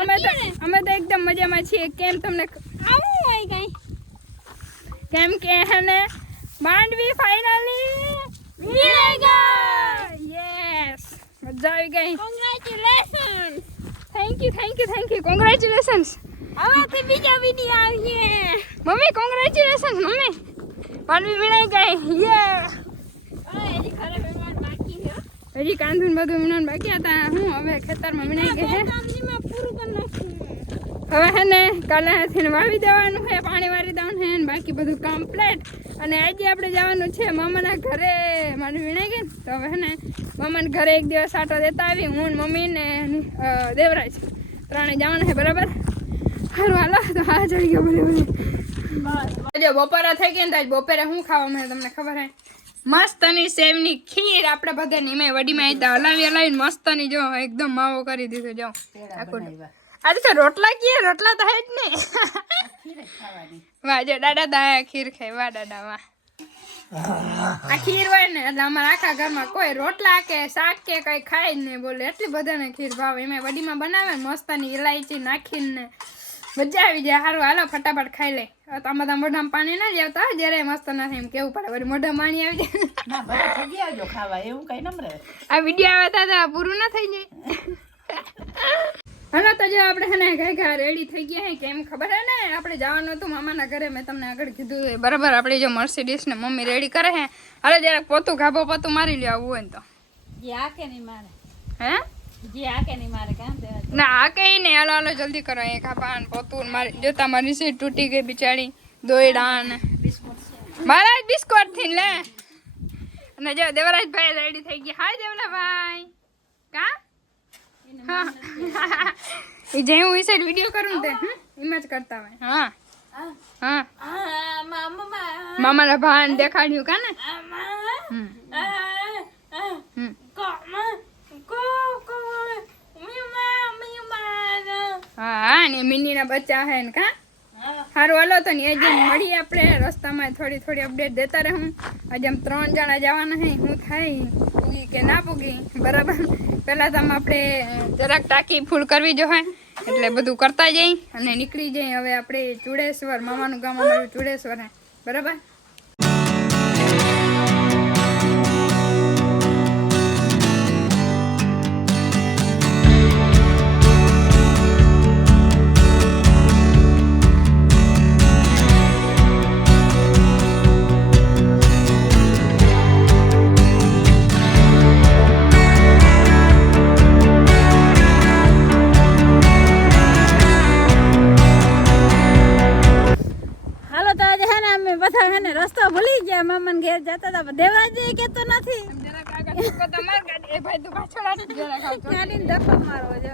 અમે તો એકદમ મજામાં છીએ. કેમ તમને આવું હોય કઈ? કેમ કે હને માંડવી ફાઇનલી વિનાઈ ગઈ. યસ, મજા આવી ગઈ. કોંગ્રેચ્યુલેશન. Thank you congratulations. હવેથી બીજા વિડિયો આવશે. મમ્મી કોંગ્રેચ્યુલેશન્સ મમ્મી, માંડવી વિનાઈ ગઈ. યે હજી ખરે મહેમાન બાકી છે. હજી કાંધુન બધું વિનાન બાકી હતા. હું હવે ખેતરમાં વિનાઈ ગઈ છે. કામજીમાં પૂરું કરી નાખ્યું. હવે હે ને કાલે હાથીને વાવી દેવાનું છે, પાણી વાળી દેવાનું છે, બાકી બધું કમ્પ્લીટ. અને આજે આપણે જવાનું છે મામાના ઘરે. મારી વિનાઈ ગઈ ને તો હવે હે ને મામાના ઘરે એક દિવસ આટો દેતા આવી. હું મમ્મી ને દેવરાજ ત્રણે જવાનું છે. બરાબર, સારું હાલો. તો હા ચડી ગયો બોલે જો બપોરે થઈ ગઈ ને તો બપોરે શું ખાવા મને તમને ખબર હે? મસ્તની સેવની ખીર. આપણે બધાની મેં વડીમાં હલાવીને મસ્તની જો એકદમ માવો કરી દીધો. જો આજે તો રોટલા કીએ, રોટલા તો હે જ નહીં. વાહ જો દાદા દા ખીર ખાય. વાહ દાદા વાહ. આ ખીર હોય ને એટલે અમારા આખા ઘરમાં કોઈ રોટલા કે શાક કે કઈ ખાય જ નહીં. બોલે એટલી બધાને ખીર ભાવે. એમાં વડીમાં બનાવે ને મસ્તની ઇલાયચી નાખીને મજા આવી જાય. સારું હાલો ફટાફટ ખાઈ લે. આમાં તો મોઢામાં પાણી ના જ આવતા જયારે મસ્ત નથી એમ કેવું પડે. વળી મોઢામાં પાણી આવી જાય. આ વિડીયો આવે તો પૂરું ના થઈ જાય. હાલો તો જો આપણે હે ને ઘા રેડી થઈ ગયા હે. કેમ ખબર હે ને આપણે જવાનું હતું મામાના ઘરે. મેં તમને આગળ કીધું છે બરાબર. આપણે જો મર્સિડીઝ ને મમ્મી રેડી કરે હે. હાલો જરાક પોતું ગાભો પોતું મારી લે આવું હોય ને તો. જે આ કે નહીં મારે. હે જે આ કે નહીં મારે કામ તે. ના આ કઈ નહીં. હાલો હાલો જલ્દી કરો. એક પાન પોતું મારી જોતા મારી સીટ તૂટી ગઈ બિચારી. દોયડા ને મારા બિસ્કોટ થી લે. અને જો દેવરાજભાઈ રેડી થઈ ગયા. હાય દેવલાભાઈ કા હા એ જે હું વિશે વિડીયો કરું તે એમ જ કરતા હોય. હા હા મામાના ભાન દેખાડ્યું કા ને. હા ને મિની ના બચ્ચા હે ને કા. સારું હાલો તો ને આજે મળીએ આપણે રસ્તામાં. થોડી અપડેટ દેતા રહું. આજે આમ 3 જણા જવાના હે. શું થાય પૂગી કે ના પૂગી બરાબર. પહેલાં તો આપણે જરાક ટાંકી ફૂલ કરવી જોઈએ. એટલે બધું કરતા જઈ અને નીકળી જઈ. હવે આપણે ચુડેશ્વર મામાનું ગામ અમારું ચુડેશ્વર હે બરાબર. રસ્તો ભૂલી ગયા. મામાને ઘેર જતા હતા. દેવરાજ કેતો નથી. ગાડીને ધક્કો મારવો જો.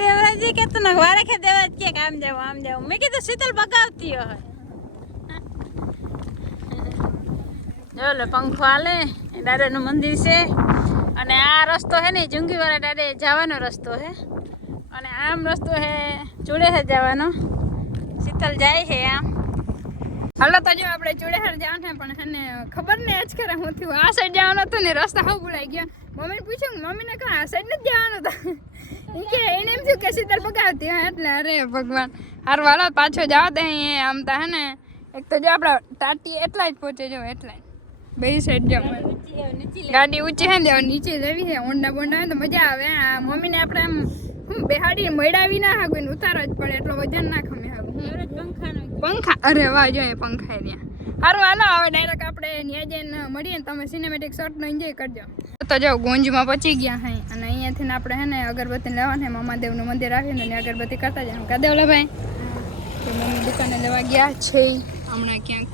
દેવરાજ કેતો ના વારે કે દેવરાજ કે આમ જાવ. મેં કીધું શીતલ બગાવતી હોય. જો લે પંખો હાલે. દાદાનું મંદિર છે. અને આ રસ્તો હે ને જુંગીવાળા દાદે જવાનો રસ્તો હે. અને આમ રસ્તો હે ચુડેસર જવાનો. શીતલ જાય છે આમ. હાલો તો જો આપણે ચુડેસર જવાનું છે પણ એને ખબર ને આજ કરે હું થયું. આ સાઈડ જવાનું હતું ને રસ્તા હાવ ભૂલાઈ ગયા. મમ્મીને પૂછ્યું મમ્મીને કહા આ સાઈડ નથી જવાનું તો કે એને એમ થયું કે શીતલ પગાવતી હોય એટલે. અરે ભગવાન હારું હાલો પાછો જાવ દે. આમ તો હે ને એક તો જો આપણા ટાટી એટલા જ પહોંચે જો એટલા જ. બે સાઈડ જાવ ગાડી ઊંચી હે ને નીચે જવી છે. હોન્ડા બોન્ડા તો મજા આવે. આ મમ્મીને આપણે આમ હું બેહાડી મળાવી ના હાગું ને ઉતારો જ પડે. એટલો વજન ના ખમે હાગું. પંખા અરે વાહ જો પંખા ત્યાં. સારું હાલો હવે ડાયરેક્ટ આપણે ત્યાં જઈને મળીએ ને તમે સિનેમેટિક શોટનો એન્જોય કરજો. તો જો ગોંજમાં પહોંચી ગયા હે. અને અહીંયાથી આપણે હે ને અગરબત્તી લેવાનું છે. મામાદેવનું મંદિર આવીને ને અગરબત્તી કરતા જાય. કા દેવલાભાઈ તો મમ્મી દુકાને લેવા ગયા છે હમણાં ક્યાંક.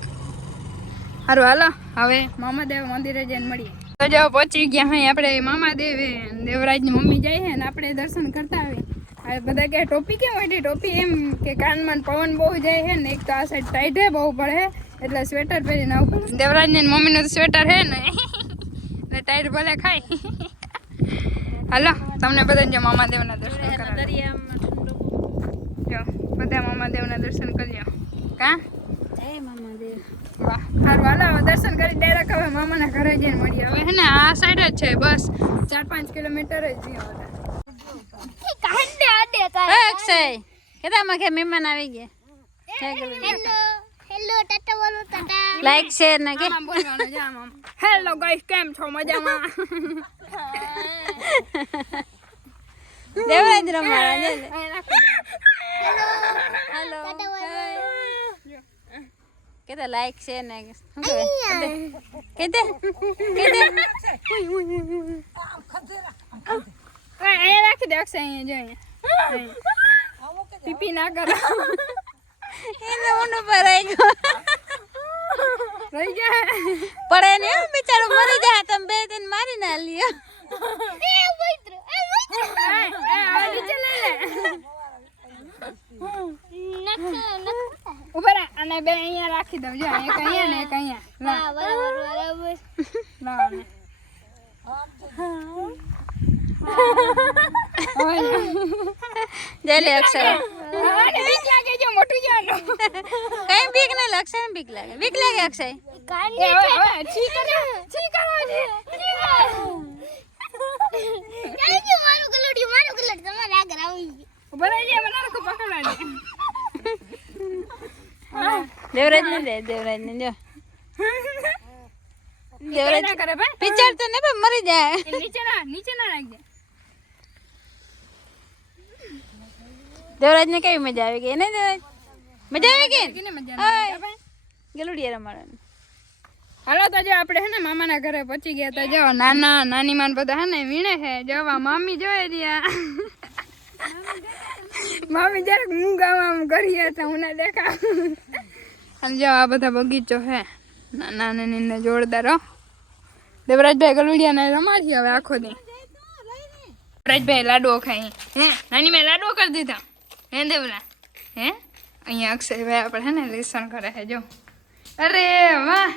સારું હાલો હવે મામાદેવ મંદિરે જઈને મળીએ. તો જો પહોંચી ગયા હે આપણે મામાદેવે. દેવરાજની મમ્મી જાય છે ને આપણે દર્શન કરતા આવીએ. હવે બધા કે ટોપી કેમ હોય? ટોપી એમ કે કાનમાં પવન બહુ જાય છે ને. એક તો આ સાઈડ ટાઈટ હે બહુ પડે એટલે સ્વેટર પહેરીને આવું પડે. દેવરાજને મમ્મીનું તો સ્વેટર હે ને એટલે ટાઈટ ભલે ખાય. હાલો તમને બધા જો મામાદેવના દર્શન કરાવે. જો બધા મામાદેવના દર્શન કરજો. કા જય મામા દેવ. વાહ સારું હાલો હવે દર્શન કરી ડાયરેક્ટ હવે મામાના ઘરે જઈને મળીએ હવે હે ને આ સાઈડ જ છે બસ 4-5 કિલોમીટર જ છે હે અક્ષય કેદામાં કે મહેમાન આવી ગયા જય ગલુડિયા. હેલો ટાટા બોલો ટાટા લાઈક શેર ને કે આમાં બોલવાનું છે આમ હેલો ગાઈસ કેમ છો મજામાં દેવરાજ રમાડા ને અહીં રાખો. હેલો ટાટા બોલો કેતા લાઈક શેર ને શું કહેવાય કેતે અહીં રાખી દે અક્ષય અહીંયા જો અહીંયા પીપી ના કરો એને ઊંડું પર આવી ગયો રહી ગયા પડે ને હો, બિચારો મરી જાય તમે બે દિન મારી ના લ્યો. હવે નીચે લઈ લે ઉપર આ, અને બે અહીંયા રાખી દઉં જો એક અહીંયા ને એક અહીંયા લા બરાબર લા ને. હવે ને. જય લે અક્ષય આને બીક લાગે છે મોટું જવાનું કઈ બીક નહીં લાગશે ને બીક લાગે અક્ષય એ હવે છી કરે છી કરો છે મારું કલર તમારે આગળ આવી ગયું ઉપર આવી જાય મને કો પકડવાની દેવરાજ ને દે દેવરાજ ને જો દેવરાજ ના કરે ભાઈ પિક્ચર તો ને ભાઈ મરી જાય. એ નીચે ના રાખજે દેવરાજ ને કેવી મજા આવી ગઈ એને દેવરાજ મજા આવી ગઈ કેને મજા ઓય. ના આવે ગલુડિયા રમાડવાનું. હાલો તો જો આપણે હે ને મામાના ઘરે પહોંચી ગયા તા જો નાના નાની માન બધા હે ને વીણે છે જોવા મામી જોઈ રહ્યા મામી જરાક મૂંગા આમ કરીએ તો હું ના દેખા અને જો આ બધા બગીચો હે નાના નાની ને જોરદાર હો દેવરાજભાઈ ગલુડિયા ને રમાડી હવે આખો દી દેવરાજભાઈ લાડવો ખાઈ હે નાની મેં લાડવો કરી દીધા હે દેવરા હે અહીંયા અક્ષયભાઈ આપણે હે ને લેસન કરે છે જો અરે વાહ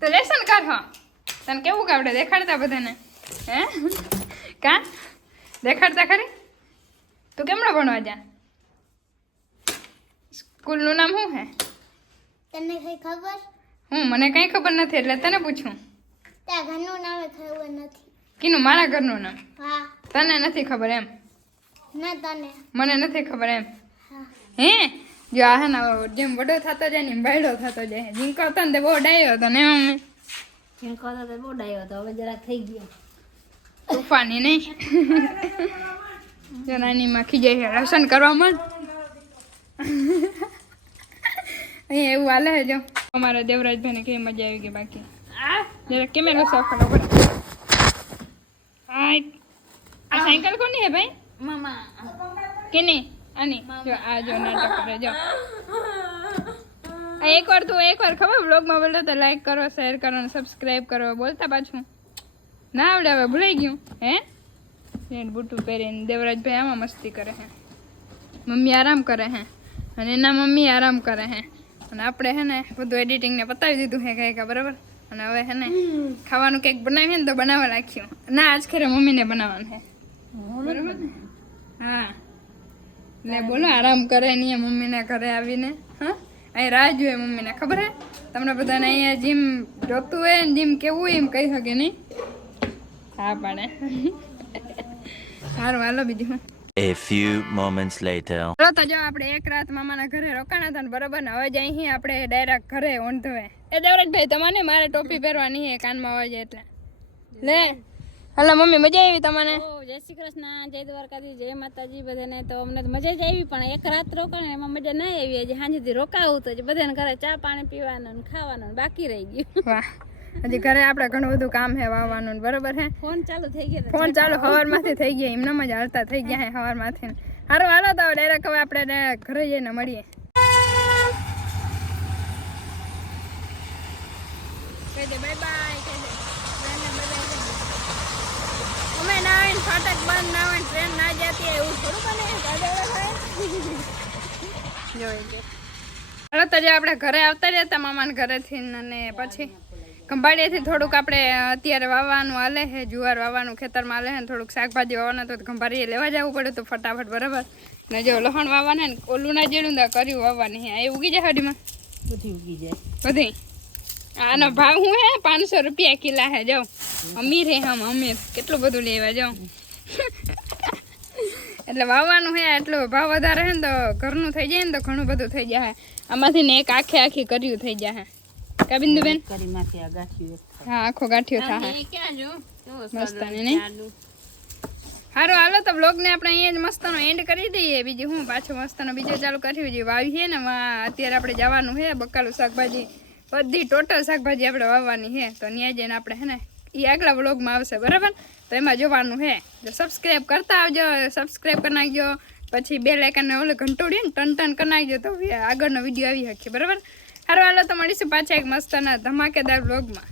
તો લેસન કર હો તને કેવું કે આપણે દેખાડતા બધાને હે કા દેખાડતા ખરી તું કેમનો ભણવા જા સ્કૂલનું નામ શું હે તને કઈ ખબર મને કઈ ખબર નથી એટલે તને પૂછું ત્યાં ઘરનું નામે ખબર નથી કીનું મારા ઘરનું નામ હા તને નથી ખબર એમ ના તને મને નથી ખબર એમ હા હે જો આ હે ને જેમ વડો થતો જાય ને એમ બાયડો થતો જાય જીંકો હતો ને તે બહુ ડાયો હતો ને મમ્મી જીણકો તો બહુ ડાયો હતો હવે જરા થઈ ગયો તોફાની નહીં જો નાની માં ખીજાય છે રસન કરવા મન અહીંયા એવું હાલે છે જો અમારા દેવરાજભાઈને કેવી મજા આવી ગઈ બાકી જરા કેમેરો સાફ કરો પડે આ સાયકલ કોની હે ભાઈ મામા કેની આની જો આ જો નાટક કરે જો આ એકવાર ખબર વ્લોગમાં બોલો તો લાઈક કરો શેર કરો અને સબસ્ક્રાઇબ કરો બોલતા પાછું ના આવડે હવે ભૂલાઈ ગયું હે રેડ બુટું પહેરીને દેવરાજભાઈ આમાં મસ્તી કરે છે મમ્મી આરામ કરે છે અને એના મમ્મી આરામ કરે છે અને આપણે હે ને બધું એડિટિંગને પતાવી દીધું છે કંઈક બરાબર અને હવે હે ને ખાવાનું કંઈક બનાવીએ ને તો બનાવવા રાખ્યું ના આજ ખરે મમ્મીને બનાવવાનું છે બરાબર ને હા ને બોલો આરામ કરે નહીં મમ્મીને ઘરે આવીને હા અહીં રાહ જોઈએ મમ્મીને ખબર હે તમને બધાને અહીંયા જીમ જોતું હોય ને જીમ કેવું હોય એમ કહી શકે નહીં હા પાડે સારું હાલો બીજું હું A few moments later. ચાલો તો જો આપણે એક રાત મામાના ઘરે રોકાણા હતા ને બરાબર ને હવે જ અહીં આપણે ડાયરેક્ટ ઘરે ઓન ધોવે એ દેવરાજભાઈ તમારે મારે ટોપી પહેરવાની છે કાનમાં અવાજ એટલે લે હાલો મમ્મી મજા આવી તમને ઓ જય શ્રી કૃષ્ણ જય દ્વારકાધી જય માતાજી બધાને તો અમને તો મજા જ આવી પણ એક રાત રોકાણ એમાં મજા ના આવી હજી સાંજથી રોકાવું તો બધાને ઘરે ચા પાણી પીવાનું ને ખાવાનું ને બાકી રહી ગયું વાહ હજી ઘરે આપણે ઘણું બધું કામ હે વાવવાનું ને બરાબર હે ફોન ચાલુ થઈ ગયો ફોન ચાલુ સવારમાંથી થઈ ગયા એમના જ હાલતા થઈ ગયા હે સવારમાંથી સારું હાલો તો ડાયરેક્ટ હવે આપણે ઘરે જઈને મળીએ કહી દે બાય બાય કહી દે ટ્રેનને બધાય કહી દે અમે ના આવીને ફાટક બંધ ના હોય ટ્રેન ના જતી એવું થોડું બને દાદા થાય જોઈ ગયો હાલો તો જે આપણે ઘરે આવતા રહ્યા હતા મામાના ઘરેથી અને પછી ખંભાળિયાથી થોડુંક આપણે અત્યારે વાવવાનું હાલે છે જુવાર વાવવાનું ખેતરમાં હાલે છે ને થોડુંક શાકભાજી વાવવાનું તો ખંભાળીએ લેવા જવું પડે તો ફટાફટ બરાબર ને જો લસણ વાવવાના ને ઓલું ના જેડું કર્યું વાવવાની હે એ ઉગી જાય હડીમાં બધી ઉગી જાય. બધી આનો ભાવ હું હે 500 રૂપિયા કિલા હે જો અમીર હે હમ અમીર કેટલું બધું લેવા જાઉં એટલે વાવવાનું હે એટલો ભાવ વધારે હે ને તો ઘરનું થઈ જાય ને તો ઘણું બધું થઈ જાય આમાંથી ને એક આખી કર્યું થઈ જાય કા બિંદુબેન કરી માથે આ ગાંઠિયું એક થાય. હા આખો ગાંઠિયો થાય એ ક્યાં જો કેવો મસ્ત સરસ ને નહીં? ચાલુ. સારું હાલો તો બ્લોગને આપણે અહીંયા જ મસ્તનો એન્ડ કરી દઈએ બીજું હું પાછો મસ્તનો બીજો ચાલુ કર્યું છે વાવી છે ને અત્યારે આપણે જવાનું છે બકાલું શાકભાજી બધી ટોટલ શાકભાજી આપણે વાવવાની છે તો ત્યાં જઈને આપણે હે ને એ આગલા બ્લોગમાં આવશે બરાબર તો એમાં જોવાનું છે જો સબસ્ક્રાઈબ કરતા આવજો સબસ્ક્રાઈબ કરી નાખજો પછી બેલ આઇકનને ઓલે ઘંટોડી ને ટન કરી નાખજો તો આગળનો વિડીયો આવી શકશે બરાબર સારું હાલો તો મળીશું પાછા એક મસ્તના ધમાકેદાર બ્લોગમાં